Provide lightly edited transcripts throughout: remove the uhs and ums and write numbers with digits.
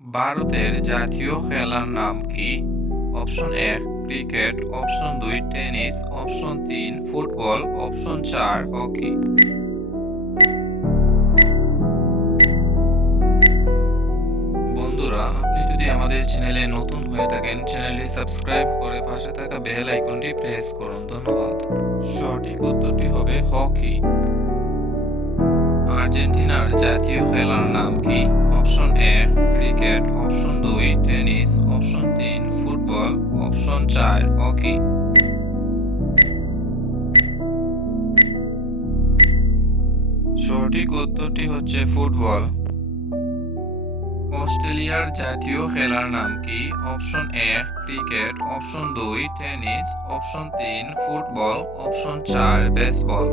ভারতের জাতীয় খেলার নাম কি? Option ১ cricket, option ২ tennis, option ৩ football, option ৪ hockey. বন্ধুরা, আপনি যদি আমাদের চ্যানেলে নতুন হয়ে থাকেন, চ্যানেলটি সাবস্ক্রাইব করে পাশে থাকা বেল আইকনটি প্রেস করুন। ধন্যবাদ। সঠিক উত্তরটি হবে হকি। আর্জেন্টিনার জাতীয় খেলার নাম কি? Option ১ cricket, option ২ tennis, option ৩ football, option ৪ hockey. সঠিক উত্তরটি হচ্ছে ফুটবল। অস্ট্রেলিয়ার জাতীয় খেলার নাম কি? Option ১ cricket, option ২ tennis, option ৩ football, option ৪ baseball.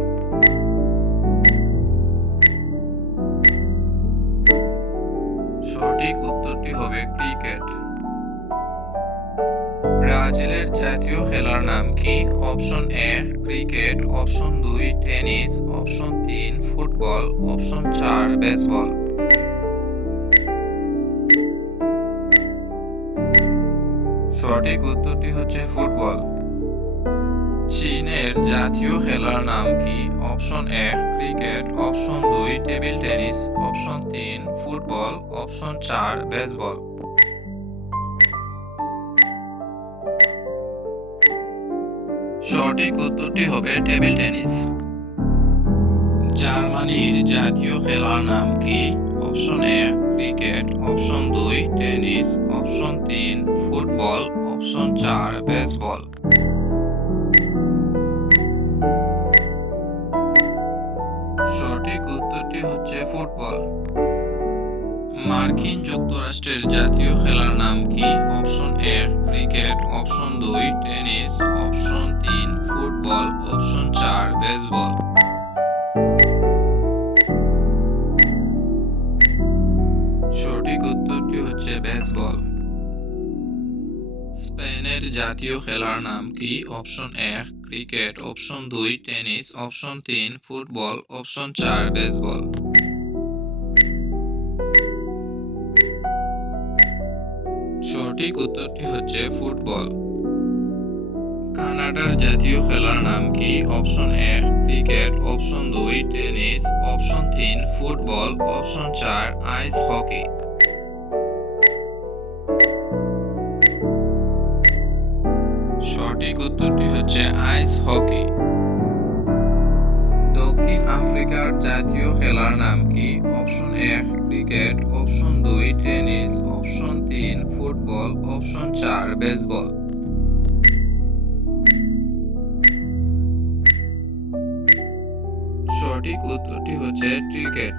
সঠিক উত্তরটি হবে ক্রিকেট। ব্রাজিলের জাতীয় খেলার নাম কি? Option ১ cricket, option ২ tennis, option ৩ football, option ৪ baseball. সঠিক উত্তরটি হচ্ছে ফুটবল। চীনের জাতীয় খেলার নাম কি? Option ১ cricket, option ২ table tennis, option ৩ football, option ৪ baseball. সঠিক উত্তরটি হবে টেবিল টেনিস। জার্মানির জাতীয় খেলার নাম কি? Option ১ cricket, option ২ tennis, option ৩ football, option ৪ baseball. সঠিক উত্তরটি হচ্ছে ফুটবল। মার্কিন যুক্তরাষ্ট্রের জাতীয় খেলার নাম কি? Option ১ cricket, option ২ tennis, option ৩ football, option ৪ baseball. সঠিক উত্তরটি হচ্ছে বেসবল। স্পেনের জাতীয় খেলার নাম কি? Option ১ cricket, option ২ tennis, option ৩ football, option ৪ baseball. সঠিক উত্তরটি হচ্ছে ফুটবল। কানাডার জাতীয় খেলার নাম কি? Option ১ cricket, option ২ tennis, option ৩ football, option ৪ ice hockey. সঠিক উত্তরটি হচ্ছে আইস হকি। দক্ষিণ আফ্রিকার জাতীয় খেলার নাম কি? Option ১ cricket, option ২ tennis, option ৩ football, option ৪ baseball. সঠিক উত্তরটি হচ্ছে ক্রিকেট।